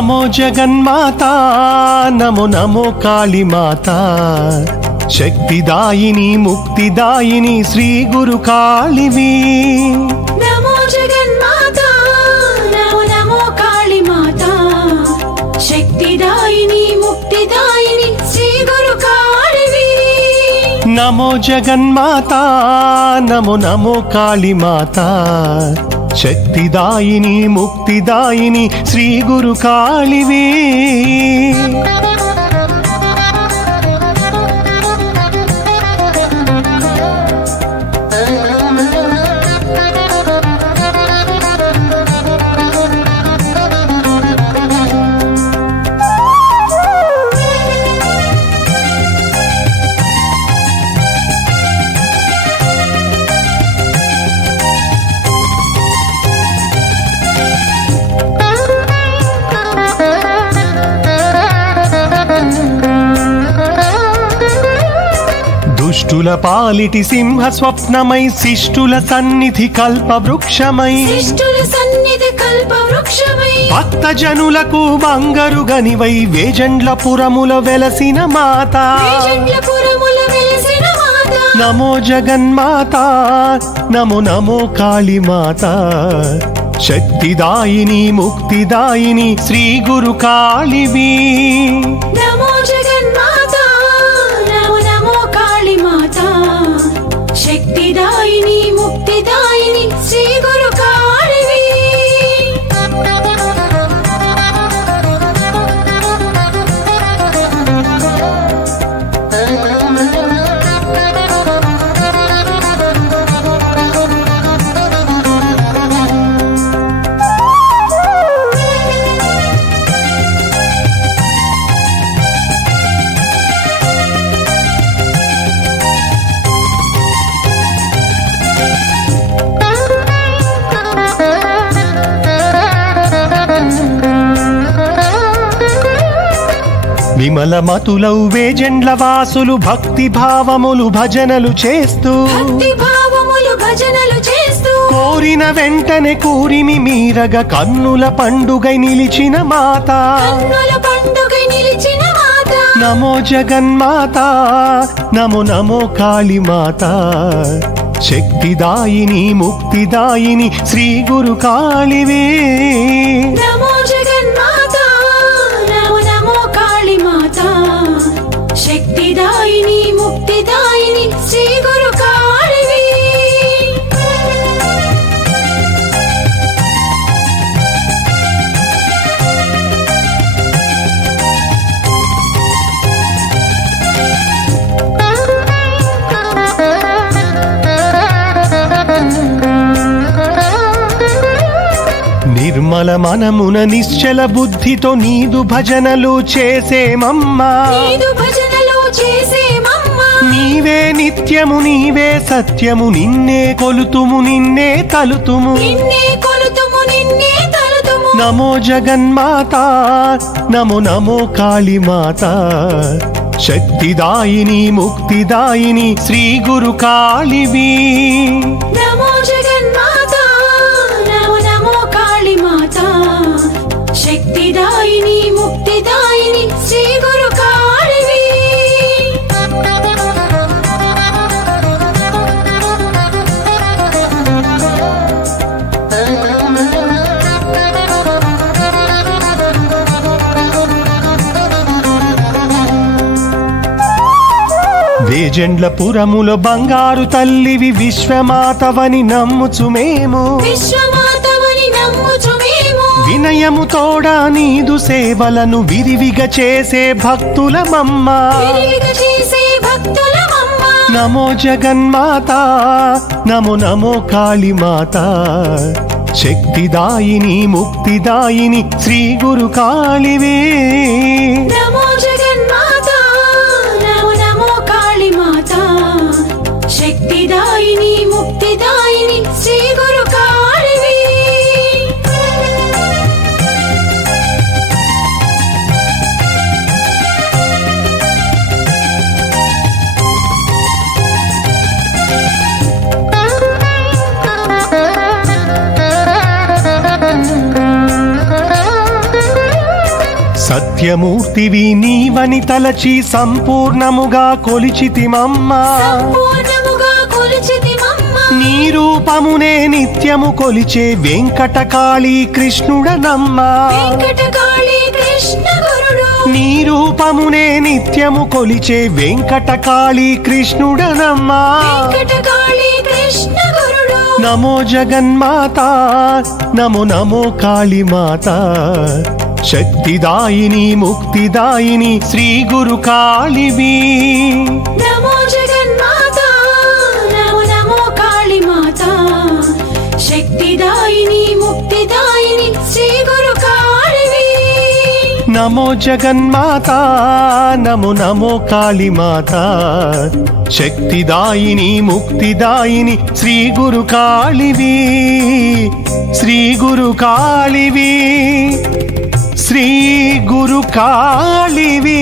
నమో జగన్మాతా నమో నమో కాళీమాతా శక్తిదాయిని ముక్తిదాయిని శ్రీ గురు కాళివి నమో జగన్మాతా నమో నమో కాళీమాతా శక్తిదాయిని ముక్తిదాయిని శ్రీ గురు కాళివి నమో జగన్మాతా నమో నమో కాళీమాతా శక్తిదాయిని ముక్తిదాయిని శ్రీ గురు కాళివి దుష్టుల పాలిటి సింహ స్వప్నమై శిష్టుల సన్నిధి కల్పవృక్షమై భక్త జనులకు బంగారు గనివై వేజండ్లపురముల వెలసిన మాత నమో జగన్మాతా నమో నమో కాళీమాతా శక్తిదాయిని ముక్తిదాయిని శ్రీ గురు కాళివి నమో జగన్మాతా నమో నమో కాళీమాతా శక్తిదాయిని ముక్తిదాయిని శ్రీ గురు కాళివి విమల మతులౌ వేజండ్ల వాసులు భక్తి భావములు భజనలు చేస్తూ కోరిన వెంటనే కూరిమి మీరగ కన్నుల పండుగై నిలిచిన మాత నమో జగన్మాతా నమో నమో కాళీమాతా శక్తిదాయిని ముక్తిదాయిని శ్రీ గురు కాళివి నమో జగన్మాతా నమో నమో కాళీమాతా శక్తిదాయిని ముక్తిదాయిని శ్రీ గురు కాళివి నిర్మల మనమున నిశ్చల బుద్ధితో నీదు భజనలు చేసేమమ్మా నీవే నిత్యము నీవే సత్యము నిన్నే కొలుతుము నిన్నే తలుతుము నమో జగన్మాతా నమో నమో కాళీమాతా శక్తిదాయిని ముక్తిదాయిని శ్రీ గురు కాళివి నమో జగన్మాతా నమో నమో కాళీమాతా శక్తిదాయిని ముక్తిదాయిని శ్రీ గురు కాళివి వేజండ్లపురముల బంగారు తల్లివి విశ్వమాతవని నమ్ముచుమేము వినయము తోడా నీదు సేవలను విరివిగా చేసే భక్తులమమ్మ నమో జగన్మాతా నమో నమో కాళీమాతా శక్తిదాయిని ముక్తిదాయిని శ్రీ గురు కాళివి నమో జగన్మాతా నమో నమో కాళీమాతా శక్తిదాయిని ముక్తిదాయిని శ్రీ గురు కాళివి సత్యమూర్తివి నీవని తలచి సంపూర్ణముగా కొలిచితిమమ్మా సంపూర్ణముగా కొలిచితిమమ్మ నీ రూపమునే నిత్యము కొలిచే వెంకటకాళీ కృష్ణుడనమ్మా వెంకటకాళీ కృష్ణ గురుడు నీ రూపమునే నిత్యము కొలిచే వెంకటకాళీ కృష్ణుడనమ్మా వెంకటకాళీ కృష్ణ గురుడు నమో జగన్మాత నమో నమో కాళీమాత శక్తిదాయిని ముక్తిదాయిని శ్రీ గురు కాళివి నమో జగన్మాత నమో నమో కాళీమాత శక్తిదాయిని ముక్తిదాయిని శ్రీ గురు కాళివి నమో జగన్మాత నమో నమో కాళీమాత శక్తిదాయిని ముక్తిదాయిని శ్రీ గురు కాళివి శ్రీ గురు కాళివి శ్రీ గురు కాళివి